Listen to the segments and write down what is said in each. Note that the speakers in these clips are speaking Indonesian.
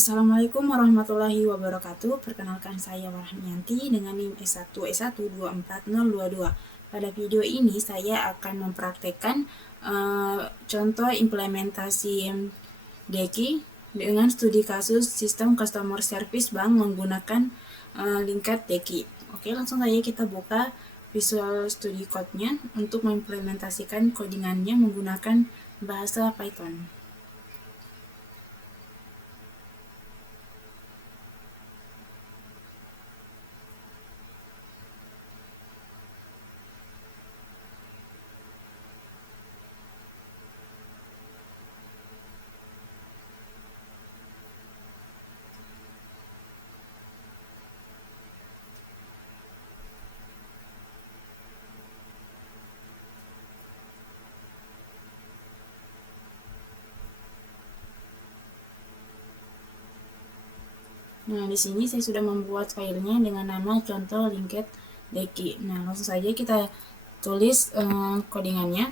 Assalamualaikum warahmatullahi wabarakatuh. Perkenalkan saya Warahmianti dengan NIM S1E1240022. Pada video ini saya akan mempraktekkan contoh implementasi DEKI dengan studi kasus sistem customer service bank menggunakan lingkar DEKI. Oke, langsung saja kita buka Visual Studio Code-nya untuk mengimplementasikan codingannya menggunakan bahasa Python. Nah, di sini saya sudah membuat filenya dengan nama contoh linked deki. Nah, langsung saja kita tulis codingannya.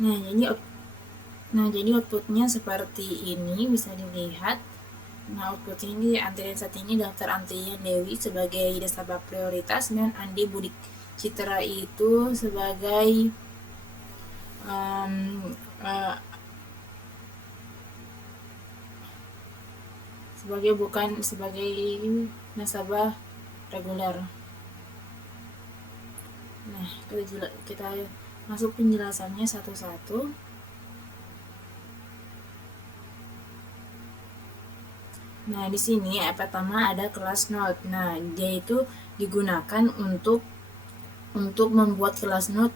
Jadi outputnya seperti ini, bisa dilihat. Nah, outputnya ini antrian saat ini daftar antrian Dewi sebagai nasabah prioritas dan Andi Budi Citra itu sebagai sebagai nasabah reguler. Nah, kita masuk penjelasannya satu-satu. Nah, di sini pertama ada kelas note. Nah, dia itu digunakan untuk membuat kelas note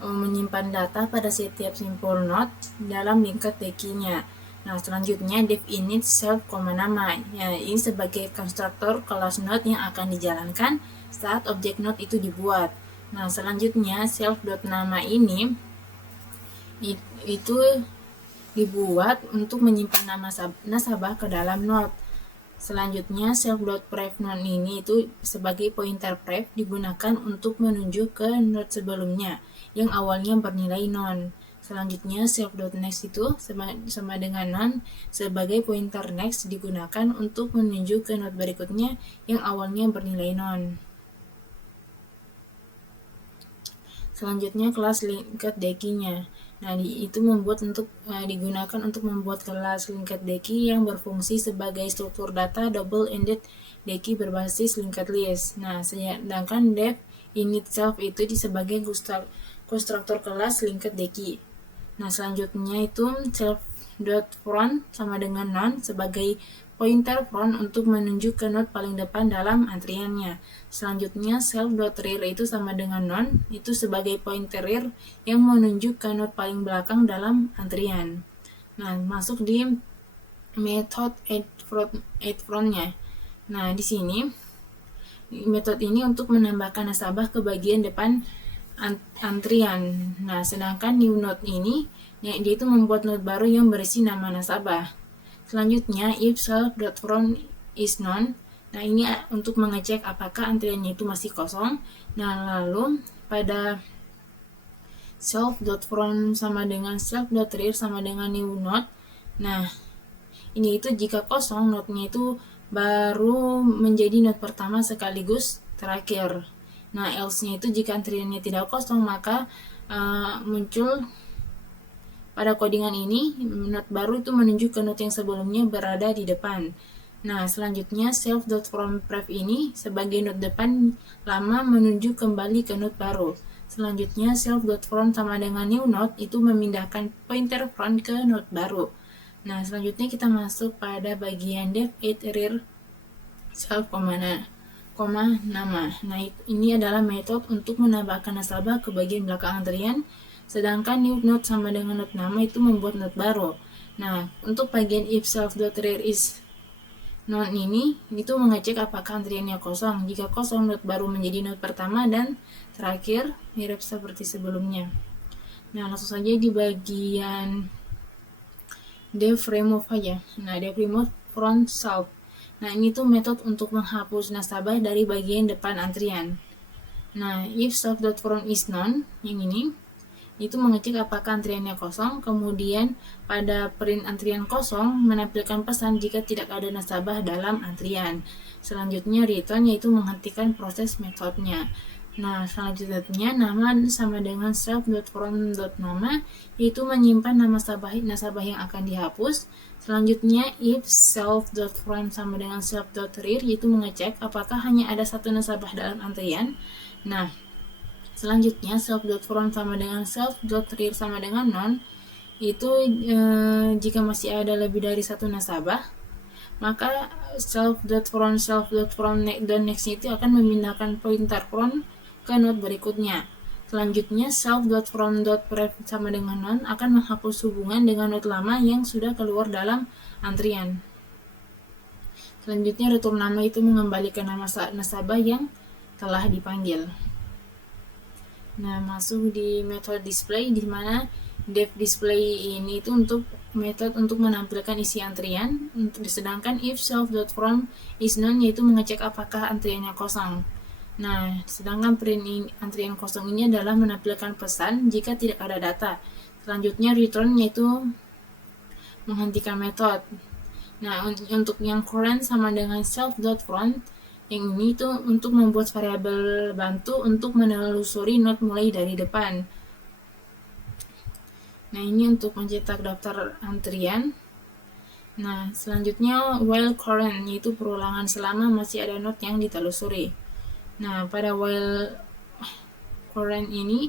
menyimpan data pada setiap simpul note dalam linked decky-nya. Nah, selanjutnya def init self, nama. Ya, ini sebagai konstruktor kelas note yang akan dijalankan saat objek note itu dibuat. Nah, selanjutnya self.nama ini itu dibuat untuk menyimpan nama nasabah ke dalam note. Selanjutnya self.pref non ini itu sebagai pointer pref digunakan untuk menunjuk ke note sebelumnya yang awalnya bernilai non. Selanjutnya self.next itu sama dengan non sebagai pointer next digunakan untuk menunjuk ke note berikutnya yang awalnya bernilai non. Selanjutnya kelas linked decky-nya. Nah, itu digunakan untuk membuat kelas linked decky yang berfungsi sebagai struktur data double-ended decky berbasis linked list. Nah, sedangkan def init self itu sebagai konstruktor kelas linked decky. Nah, selanjutnya itu self.front sama dengan non sebagai pointer front untuk menunjuk ke node paling depan dalam antriannya. Selanjutnya self.rear itu sama dengan non itu sebagai pointer rear yang menunjuk ke node paling belakang dalam antrian. Nah, masuk di method add front-nya. Nah, di sini metode ini untuk menambahkan nasabah ke bagian depan antrian. Nah, sedangkan new node ini dia itu membuat node baru yang berisi nama nasabah. Selanjutnya if self.front is none. Nah, ini untuk mengecek apakah antriannya itu masih kosong. Nah, lalu pada self.front sama dengan self.rear sama dengan new node. Nah, ini itu jika kosong, node-nya itu baru menjadi node pertama sekaligus terakhir. Nah, else-nya itu jika antriannya tidak kosong, maka muncul pada codingan ini node baru itu menunjuk ke node yang sebelumnya berada di depan. Nah, selanjutnya self.front_pref ini sebagai node depan lama menunjuk kembali ke node baru. Selanjutnya self.front sama dengan new node itu memindahkan pointer front ke node baru. Nah, selanjutnya kita masuk pada bagian def add rear self, nama. Nah, ini adalah metode untuk menambahkan nasabah ke bagian belakang antrian, sedangkan new node sama dengan node nama itu membuat node baru. Nah, untuk bagian if self.rear is none ini itu mengecek apakah antriannya kosong. Jika kosong, node baru menjadi node pertama dan terakhir mirip seperti sebelumnya. Nah, langsung saja di bagian def remove aja. Nah, def remove front self. Nah, ini tuh metode untuk menghapus nasabah dari bagian depan antrian. Nah, if self.front is none, yang ini itu mengecek apakah antriannya kosong, kemudian pada print antrian kosong menampilkan pesan jika tidak ada nasabah dalam antrian. Selanjutnya return yaitu menghentikan proses metodenya. Nah, selanjutnya nama sama dengan self.front.nama yaitu menyimpan nama nasabah yang akan dihapus. Selanjutnya if self.front sama dengan self.rear yaitu mengecek apakah hanya ada satu nasabah dalam antrian. Nah, selanjutnya self.front sama dengan self.rear sama dengan none itu jika masih ada lebih dari satu nasabah, maka self.front dan next itu akan memindahkan pointer front ke node berikutnya. Selanjutnya self.front.pref sama dengan none akan menghapus hubungan dengan node lama yang sudah keluar dalam antrian. Selanjutnya return nama itu mengembalikan nama nasabah yang telah dipanggil. Nah, masuk di metode display di mana def display ini itu untuk metode untuk menampilkan isi antrian, sedangkan if self.front is none yaitu mengecek apakah antriannya kosong. Nah, sedangkan print antrian kosong ini adalah menampilkan pesan jika tidak ada data. Selanjutnya return yaitu menghentikan metode. Nah, untuk yang current sama dengan self.front, yang ini itu untuk membuat variabel bantu untuk menelusuri node mulai dari depan. Nah, ini untuk mencetak daftar antrian. Nah, selanjutnya while current yaitu perulangan selama masih ada node yang ditelusuri. Nah, pada while current ini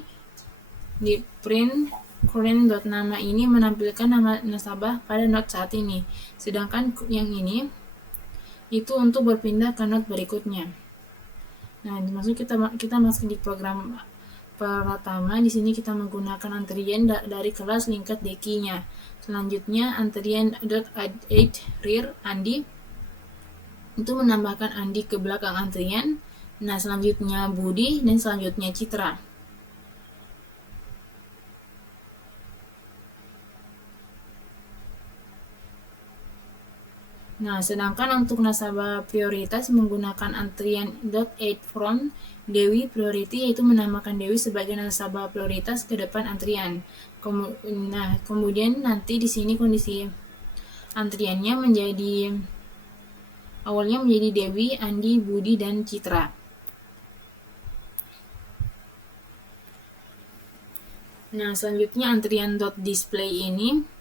di print current.nama ini menampilkan nama nasabah pada node saat ini. Sedangkan yang ini itu untuk berpindah ke node berikutnya. Nah, maksud kita masuk di program pertama. Di sini kita menggunakan antrian dari kelas linked deki-nya. Selanjutnya antrian.add rear Andi itu menambahkan Andi ke belakang antrian. Nah, selanjutnya Budi dan selanjutnya Citra. Nah, sedangkan untuk nasabah prioritas menggunakan antrian.add from Dewi priority yaitu menambahkan Dewi sebagai nasabah prioritas ke depan antrian. Nah, kemudian nanti di sini kondisi antriannya awalnya menjadi Dewi, Andi, Budi, dan Citra. Nah, selanjutnya antrian.display ini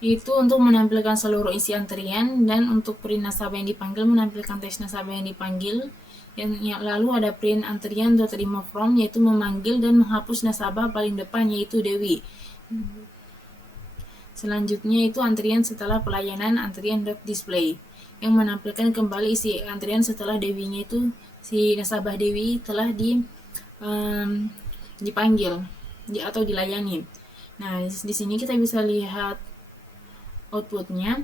itu untuk menampilkan seluruh isi antrian, dan untuk print nasabah yang dipanggil menampilkan teks nasabah yang dipanggil. Lalu ada print antrian.remove from yaitu memanggil dan menghapus nasabah paling depan yaitu Dewi. Selanjutnya itu antrian setelah pelayanan antrian.display yang menampilkan kembali isi antrian setelah Dewinya itu si nasabah Dewi telah dipanggil atau dilayani. Nah, di sini kita bisa lihat outputnya.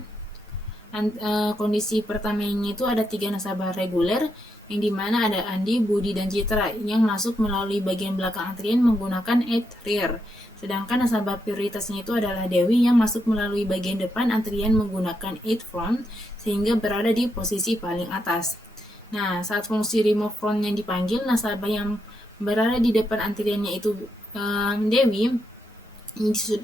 Kondisi pertamanya itu ada 3 nasabah reguler yang dimana ada Andi, Budi, dan Citra yang masuk melalui bagian belakang antrian menggunakan add rear. Sedangkan nasabah prioritasnya itu adalah Dewi yang masuk melalui bagian depan antrian menggunakan add front sehingga berada di posisi paling atas. Nah, saat fungsi remove from yang dipanggil, nasabah yang berada di depan antriannya itu Dewi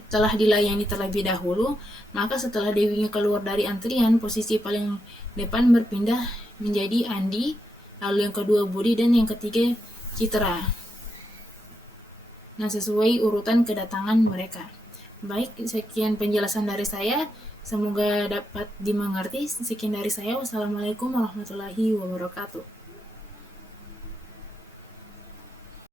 telah dilayani terlebih dahulu, maka setelah Dewinya keluar dari antrian, posisi paling depan berpindah menjadi Andi, lalu yang kedua Budi, dan yang ketiga Citra. Nah, sesuai urutan kedatangan mereka. Baik, sekian penjelasan dari saya. Semoga dapat dimengerti. Sekian dari saya. Wassalamualaikum warahmatullahi wabarakatuh.